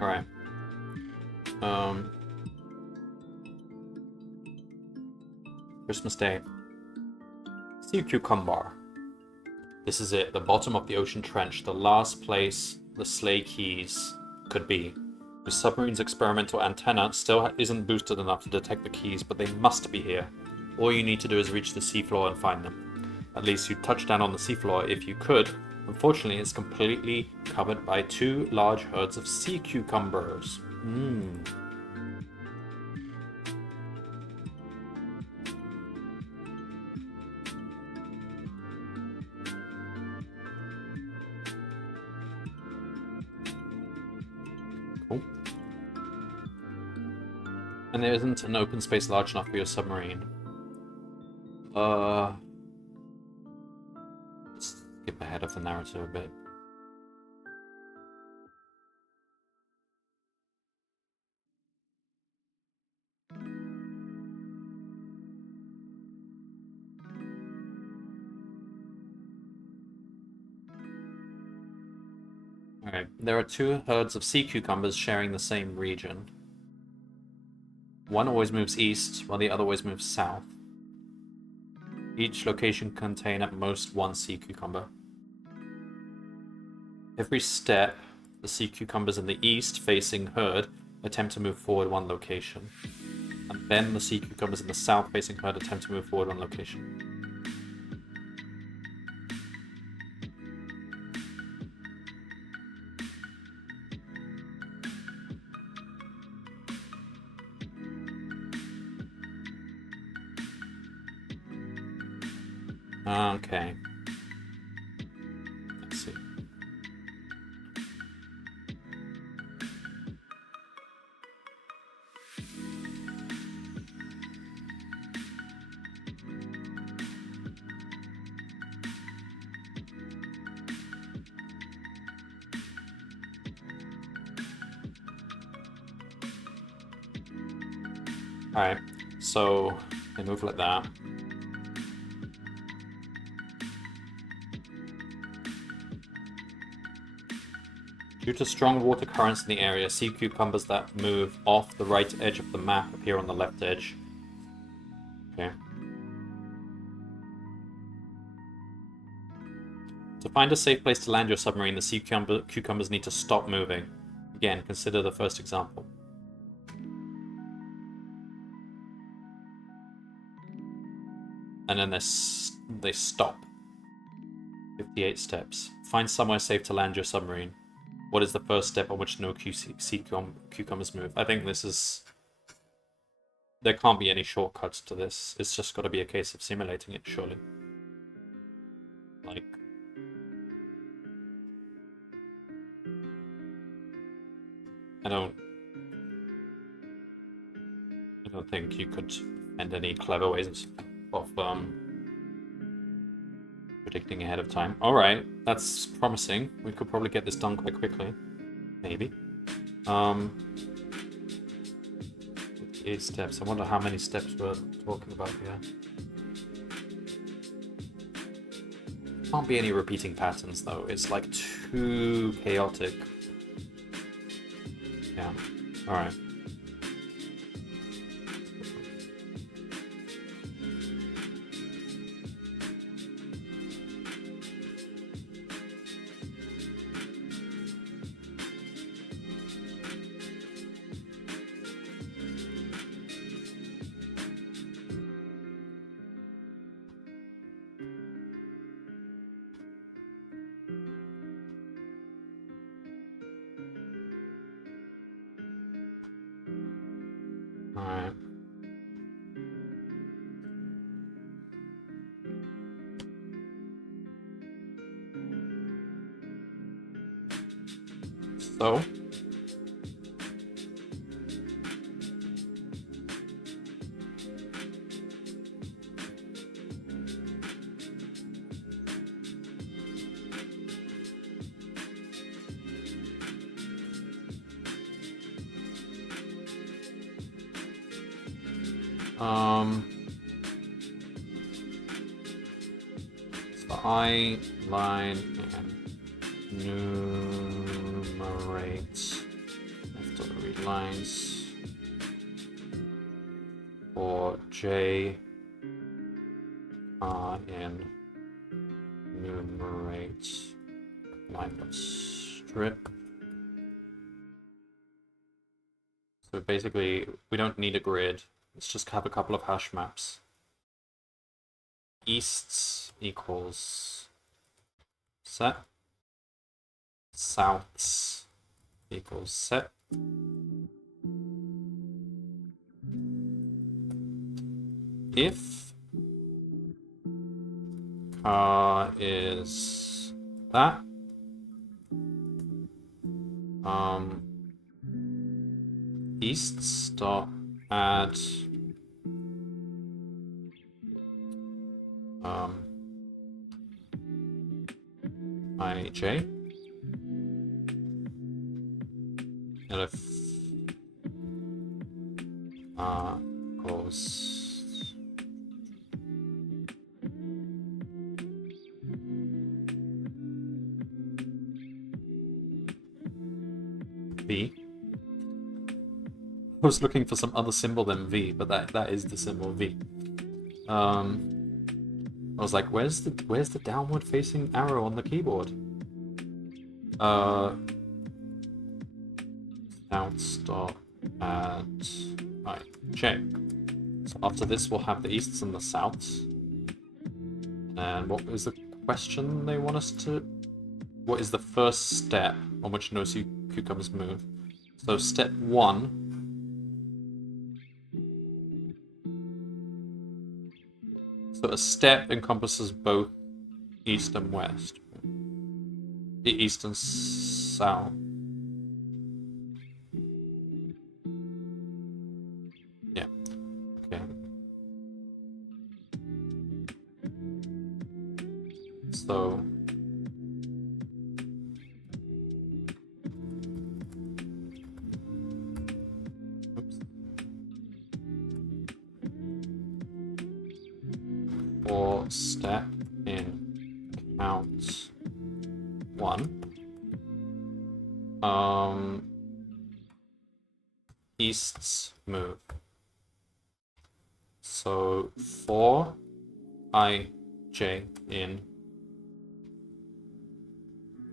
Alright. Christmas Day. Sea Cucumber. This is it, the bottom of the ocean trench, the last place the Slay Keys could be. The submarine's experimental antenna still isn't boosted enough to detect the keys, but they must be here. All you need to do is reach the seafloor and find them. At least you'd touch down on the seafloor if you could. Unfortunately, it's completely covered by 2 large herds of sea cucumbers. Cool. And there isn't an open space large enough for your submarine. Let's skip ahead of the narrative a bit. Alright, there are 2 herds of sea cucumbers sharing the same region. One always moves east, while the other always moves south. Each location contain at most 1 sea cucumber. Every step, the sea cucumbers in the east-facing herd attempt to move forward 1 location. And then the sea cucumbers in the south-facing herd attempt to move forward 1 location. Okay. Let's see. Alright, so they move like that. Due to strong water currents in the area, sea cucumbers that move off the right edge of the map appear on the left edge. Okay. To find a safe place to land your submarine, the sea cucumbers need to stop moving. Again, consider the first example. And then they stop. 58 steps. Find somewhere safe to land your submarine. What is the first step on which no sea cucumbers move? I think this is... There can't be any shortcuts to this. It's just got to be a case of simulating it, surely. Like... I don't think you could find any clever ways of predicting ahead of time. Alright, that's promising. We could probably get this done quite quickly. Maybe. 58 steps. I wonder how many steps we're talking about here. Can't be any repeating patterns though. It's like too chaotic. Yeah. Alright. Alright. So... So I line and numerate lines for J in enumerate line.strip. So basically, we don't need a grid. Let's just have a couple of hash maps. Easts equals set. Souths equals set. If car is that, easts dot add ij, and if equals v. I was looking for some other symbol than v, but that is the symbol v. I was like, where's the downward facing arrow on the keyboard? Outs dot add ij. So after this, we'll have the easts and the souths. And what is the question they want us to? What is the first step on which no cucumbers move? So step 1. So a step encompasses both east and west. East and south. Yeah. Okay. So for step in count 1, easts move. So for ij in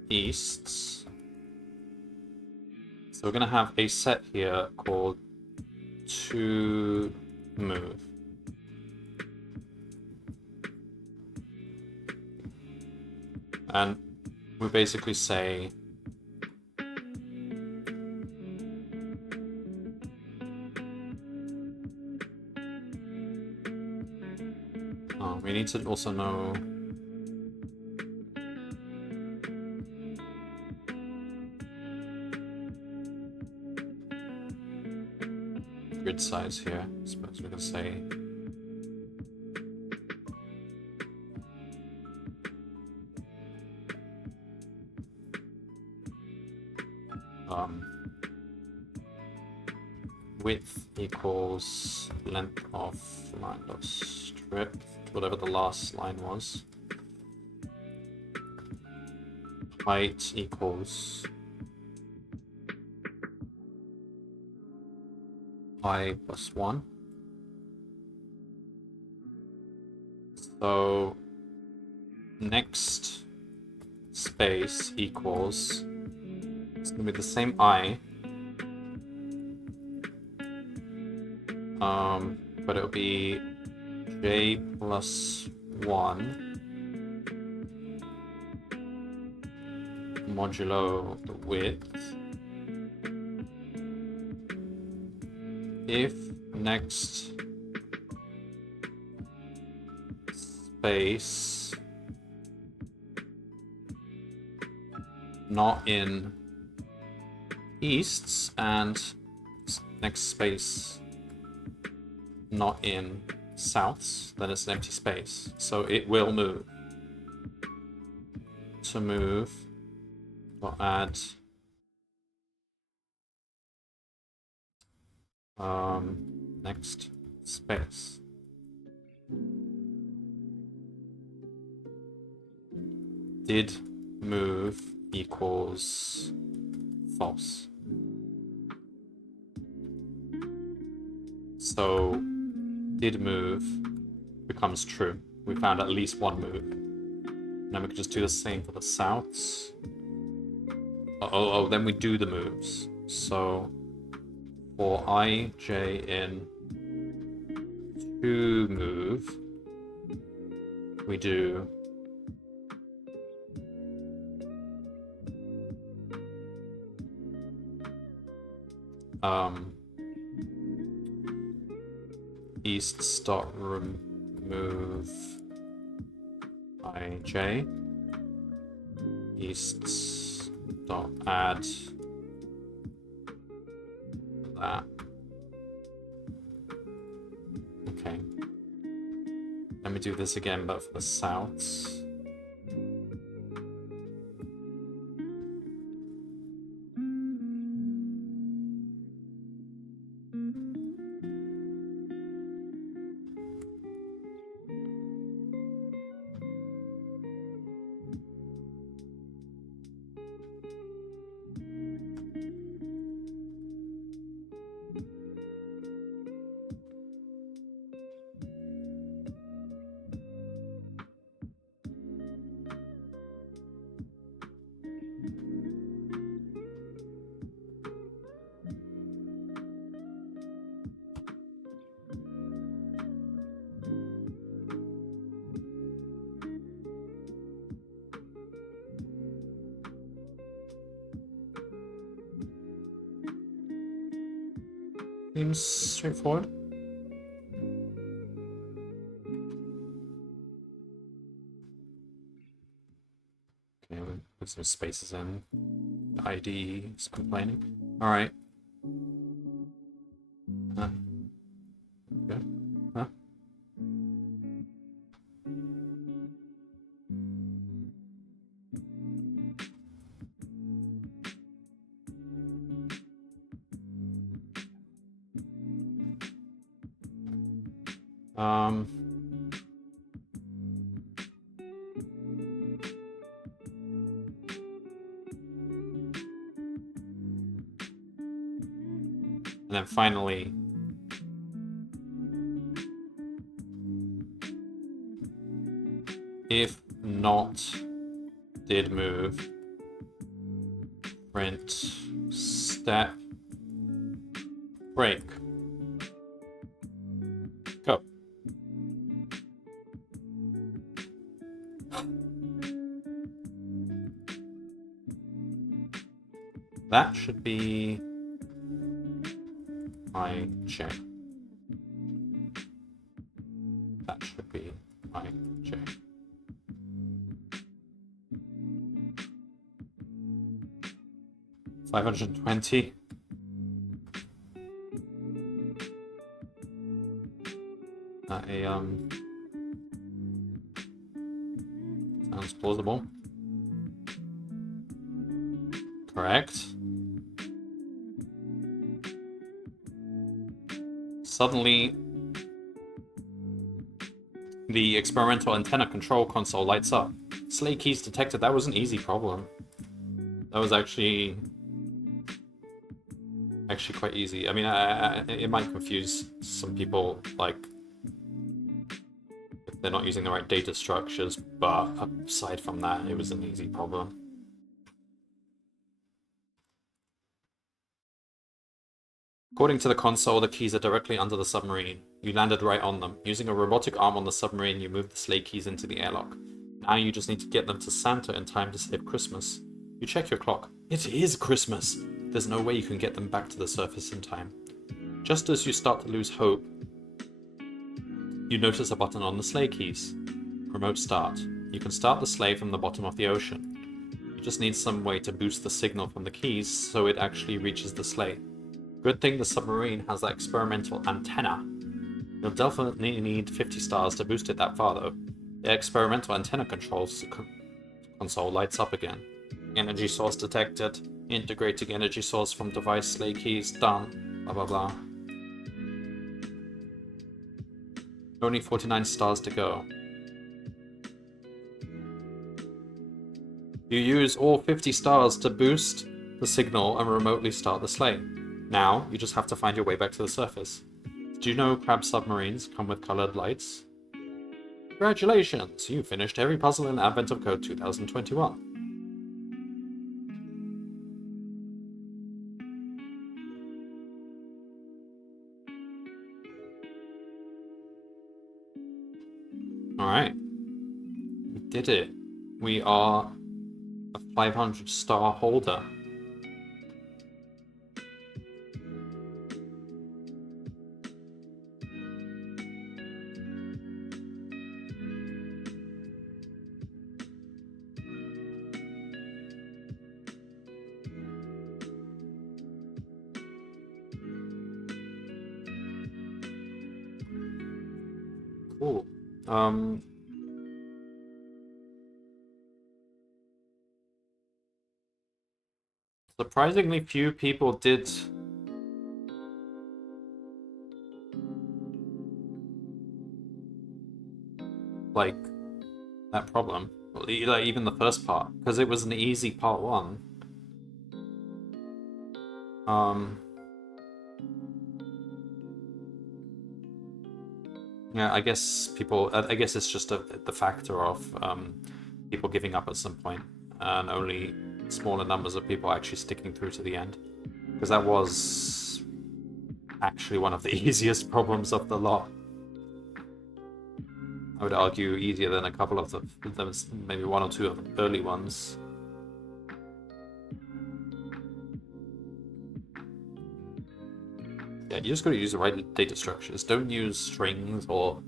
easts, so we're going to have a set here called to move. And we basically say we need to also know grid size here. I suppose we can say width equals length of line.strip, whatever the last line was. Height equals I plus 1. So next space equals, it's going to be the same I, but it'll be j plus 1 modulo the width. If next space not in easts and next space not in souths, then it's an empty space. So it will move. To move, we'll add next space. Did move equals false. So, did move becomes true. We found at least one move. And then we can just do the same for the souths. Oh, then we do the moves. So, for I, J in to move, we do east dot remove IJ, east dot add that. Okay. Let me do this again, but for the souths. Seems straightforward. Okay, we'll put some spaces in. The ID is complaining. Alright. Huh. Okay. Huh? And then finally, if not did move, print step break. Go. That should be IJ. That should be IJ. $520. Sounds plausible. Correct. Suddenly, the experimental antenna control console lights up. Sleigh keys detected. That was an easy problem. That was actually quite easy. I mean, it might confuse some people, like, if they're not using the right data structures, but aside from that, it was an easy problem. According to the console, the keys are directly under the submarine. You landed right on them. Using a robotic arm on the submarine, you moved the sleigh keys into the airlock. Now you just need to get them to Santa in time to save Christmas. You check your clock. It is Christmas! There's no way you can get them back to the surface in time. Just as you start to lose hope, you notice a button on the sleigh keys. Remote start. You can start the sleigh from the bottom of the ocean. You just need some way to boost the signal from the keys so it actually reaches the sleigh. Good thing the submarine has that experimental antenna. You'll definitely need 50 stars to boost it that far though. The experimental antenna console lights up again. Energy source detected. Integrating energy source from device sleigh keys. Done. Blah blah blah. Only 49 stars to go. You use all 50 stars to boost the signal and remotely start the sleigh. Now, you just have to find your way back to the surface. To Do you know crab submarines come with colored lights? Congratulations! You finished every puzzle in Advent of Code 2021. Alright. We did it. We are a 500-star holder. Cool. Surprisingly few people did like that problem. Like, even the first part, because it was an easy part 1. Yeah, I guess I guess it's just the factor of people giving up at some point, and only smaller numbers of people actually sticking through to the end. Because that was actually one of the easiest problems of the lot. I would argue easier than a couple of them, maybe 1 or 2 of the early ones. Yeah, you just gotta use the right data structures. Don't use strings, or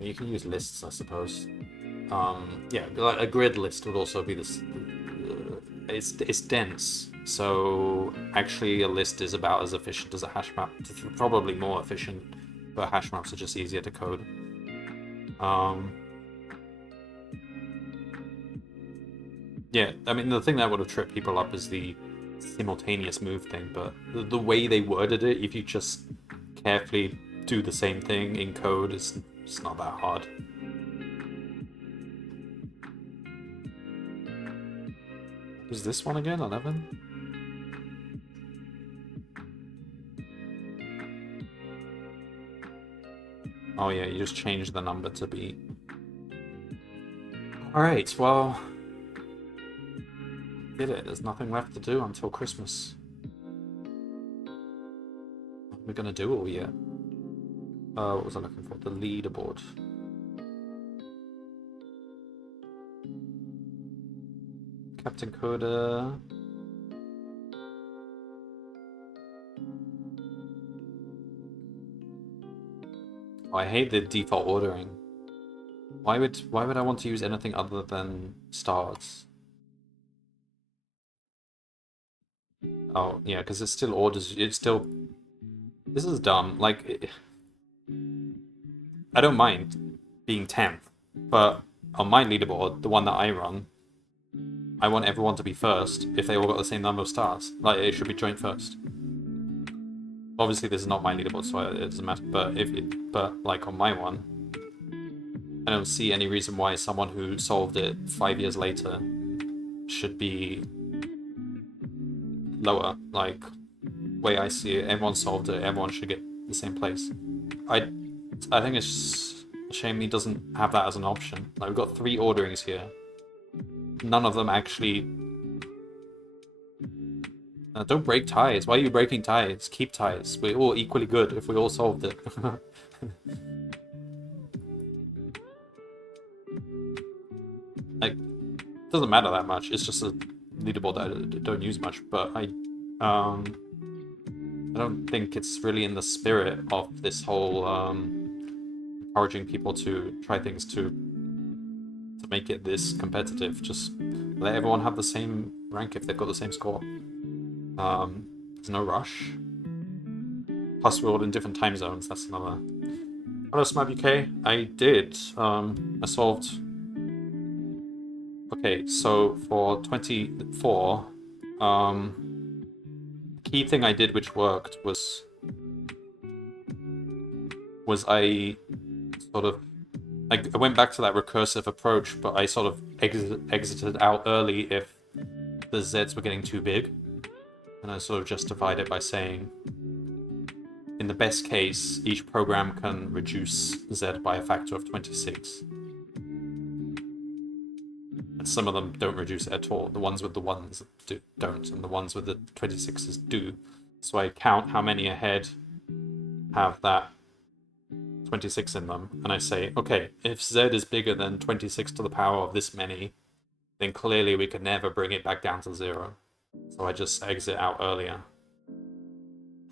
you can use lists, I suppose. Yeah, like a grid list would also be this. It's dense, so actually a list is about as efficient as a hash map. It's probably more efficient, but hash maps are just easier to code. Yeah, I mean, the thing that would have tripped people up is the simultaneous move thing, but the way they worded it, if you just carefully do the same thing in code, it's not that hard. Is this one again? 11? Oh yeah, you just change the number to be... Alright, well... Did it. There's nothing left to do until Christmas. What are we gonna do all year? What was I looking for? The leaderboard. Captain Coda. Oh, I hate the default ordering. Why would I want to use anything other than stars? Oh, yeah, because it still orders... It's still... This is dumb. Like, I don't mind being 10th, but on my leaderboard, the one that I run, I want everyone to be first if they all got the same number of stars. Like, it should be joint first. Obviously, this is not my leaderboard, so it doesn't matter. But like on my one, I don't see any reason why someone who solved it 5 years later should be lower. Like, way I see it, everyone solved it, everyone should get the same place. I think it's a shame he doesn't have that as an option. Like, we've got 3 orderings here. None of them actually... don't break ties. Why are you breaking ties? Keep ties. We're all equally good if we all solved it. Like, it doesn't matter that much. It's just a leaderboard that I don't use much, but I don't think it's really in the spirit of this whole encouraging people to try things to make it this competitive. Just let everyone have the same rank if they've got the same score. There's no rush. Plus, we're all in different time zones. That's another. Hello, Smab UK. I did. I solved. Okay, so for 24, key thing I did which worked was I sort of... I went back to that recursive approach, but I sort of exited out early if the Zs were getting too big. And I sort of justified it by saying, in the best case, each program can reduce Z by a factor of 26. And some of them don't reduce it at all. The ones with the ones don't, and the ones with the 26s do. So I count how many ahead have that 26 in them, and I say, okay, if Z is bigger than 26 to the power of this many, then clearly we can never bring it back down to 0. So I just exit out earlier.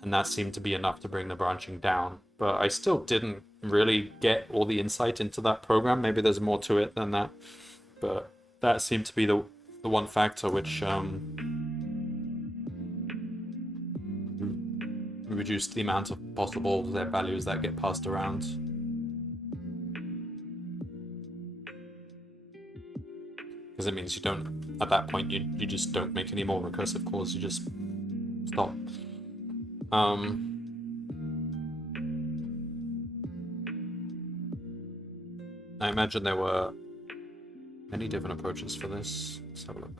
And that seemed to be enough to bring the branching down. But I still didn't really get all the insight into that program. Maybe there's more to it than that. But that seemed to be the one factor which reduced the amount of possible Z values that get passed around. Because it means you don't, at that point, you just don't make any more recursive calls, you just stop. I imagine there were many different approaches for this. Let's have a look.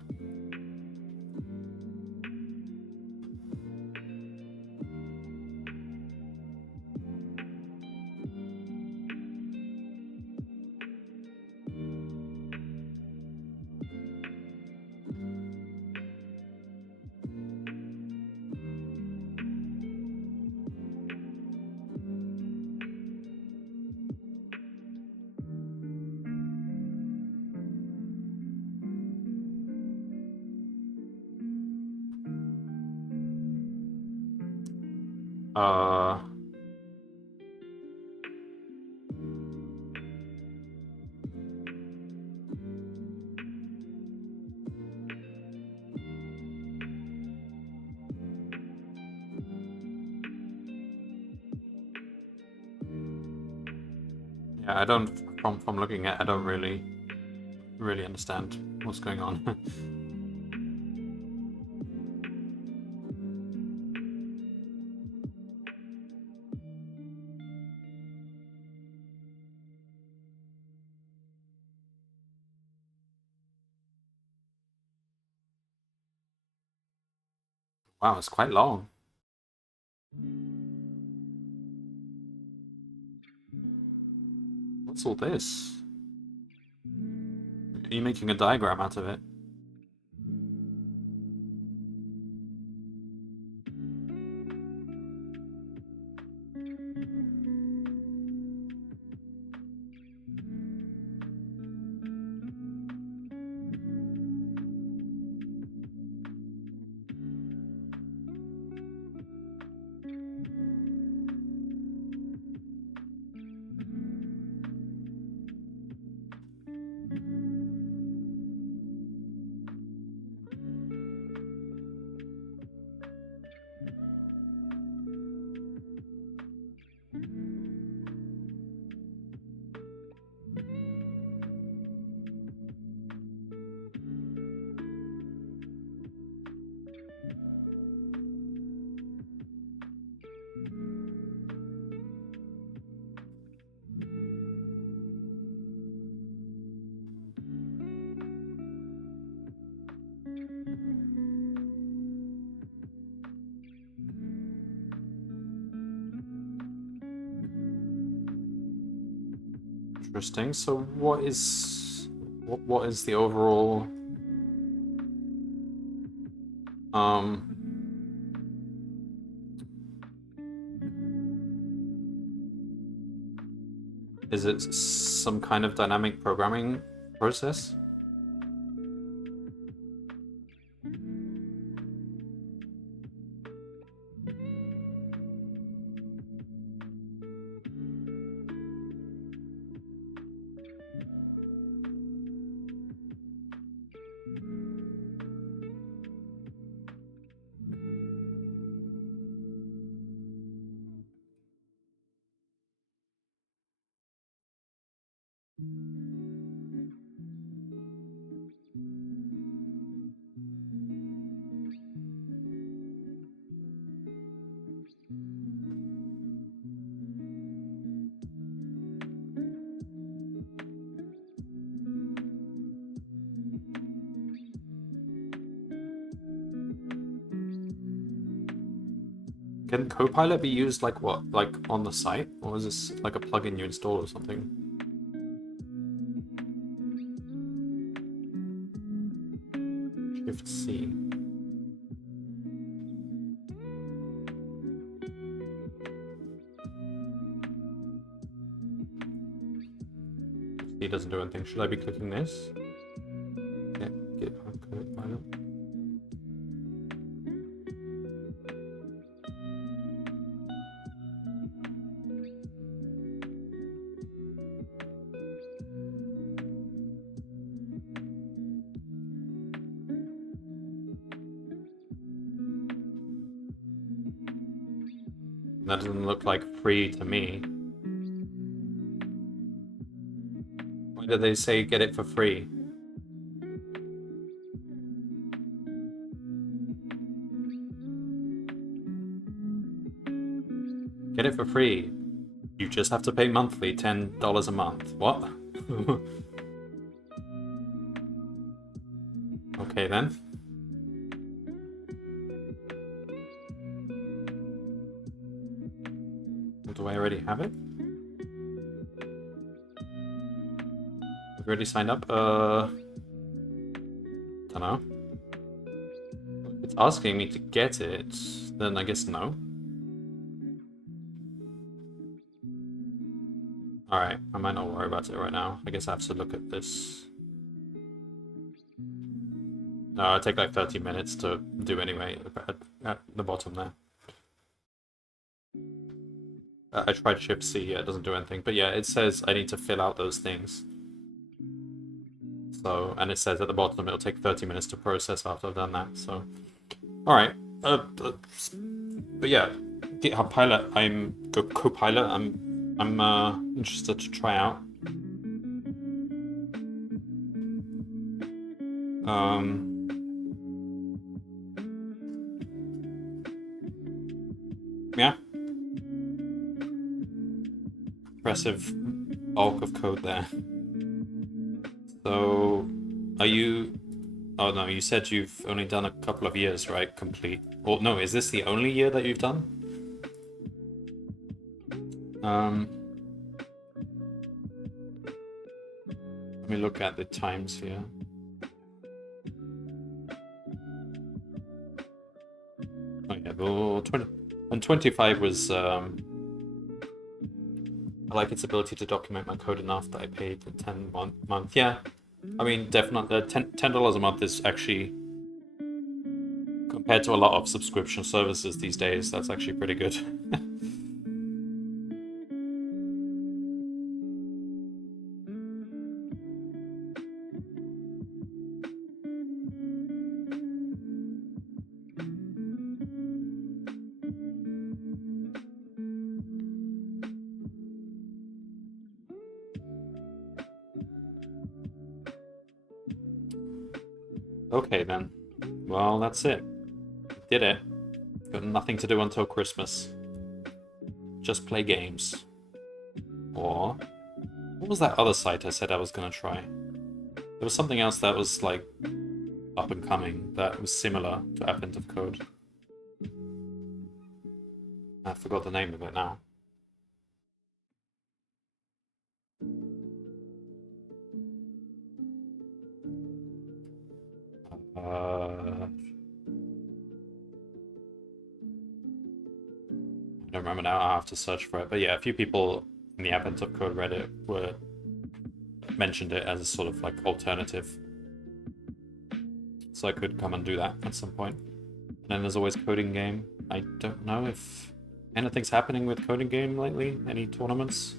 Yeah, I don't, from looking at it, I don't really understand what's going on. Wow, it's quite long. What's all this? Are you making a diagram out of it? Interesting. So what is the overall is it some kind of dynamic programming process? Can Copilot be used like what? Like on the site? Or is this like a plugin you install or something? Shift C. C doesn't do anything. Should I be clicking this? Yeah, get Copilot. That doesn't look like free to me. Why did they say get it for free? Get it for free. You just have to pay monthly, $10 a month. What? Okay then. Do I already have it? I've already signed up. Dunno. If it's asking me to get it, then I guess no. Alright, I might not worry about it right now. I guess I have to look at this. No, it'll take like 30 minutes to do anyway at the bottom there. I tried Shift C, yeah, it doesn't do anything. But yeah, it says I need to fill out those things. So, and it says at the bottom it'll take 30 minutes to process after I've done that, so. Alright. But yeah, GitHub Pilot, Copilot, I'm interested to try out. Yeah. Impressive bulk of code there. So, are you... Oh no, you said you've only done a couple of years, right? Complete. Or no, is this the only year that you've done? Let me look at the times here. Oh yeah, well, 20 and 25 was I like its ability to document my code enough that I paid the 10 month. Yeah, I mean, definitely $10 a month is actually, compared to a lot of subscription services these days, that's actually pretty good. Okay then. Well, that's it. Did it. Got nothing to do until Christmas. Just play games. Or... what was that other site I said I was gonna try? There was something else that was, like, up and coming that was similar to Advent of Code. I forgot the name of it now. I don't remember now, I'll have to search for it. But yeah, a few people in the Advent of Code Reddit mentioned it as a sort of like alternative. So I could come and do that at some point. And then there's always Coding Game. I don't know if anything's happening with Coding Game lately. Any tournaments?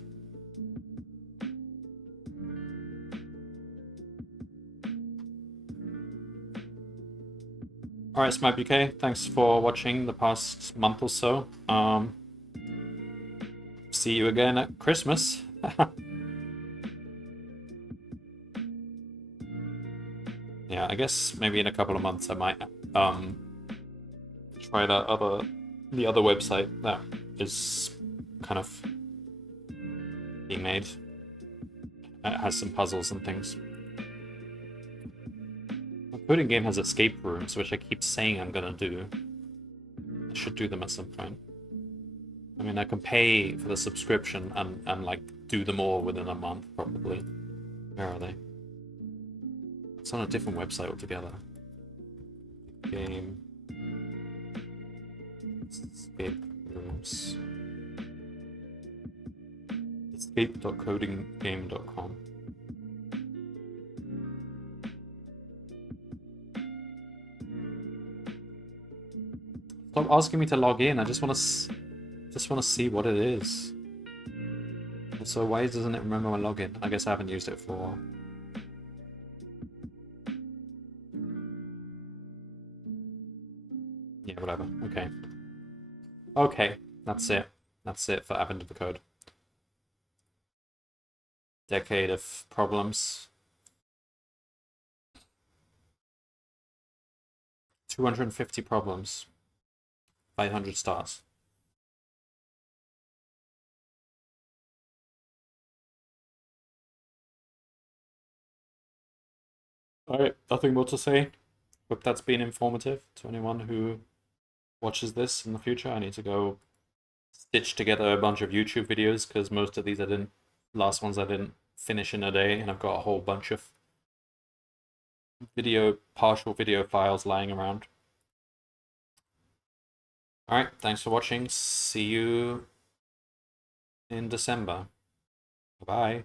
Alright, SmapUK, thanks for watching the past month or so. See you again at Christmas. Yeah, I guess maybe in a couple of months I might try the other website that is kind of being made. It has some puzzles and things. The Coding Game has escape rooms, which I keep saying I'm gonna do. I should do them at some point. I mean, I can pay for the subscription and like do them all within a month, probably. Where are they? It's on a different website altogether. Game. Escape rooms. Escape.codinggame.com. Stop asking me to log in. I just want to see what it is. Also, why doesn't it remember my login? I guess I haven't used it for a while. Yeah, whatever. Okay. Okay, that's it. That's it for Advent of the Code. Decade of problems. 250 problems. 500 stars. Alright, nothing more to say. Hope that's been informative to anyone who watches this in the future. I need to go stitch together a bunch of YouTube videos because most of these last ones I didn't finish in a day, and I've got a whole bunch of partial video files lying around. Alright, thanks for watching. See you in December. Bye-bye.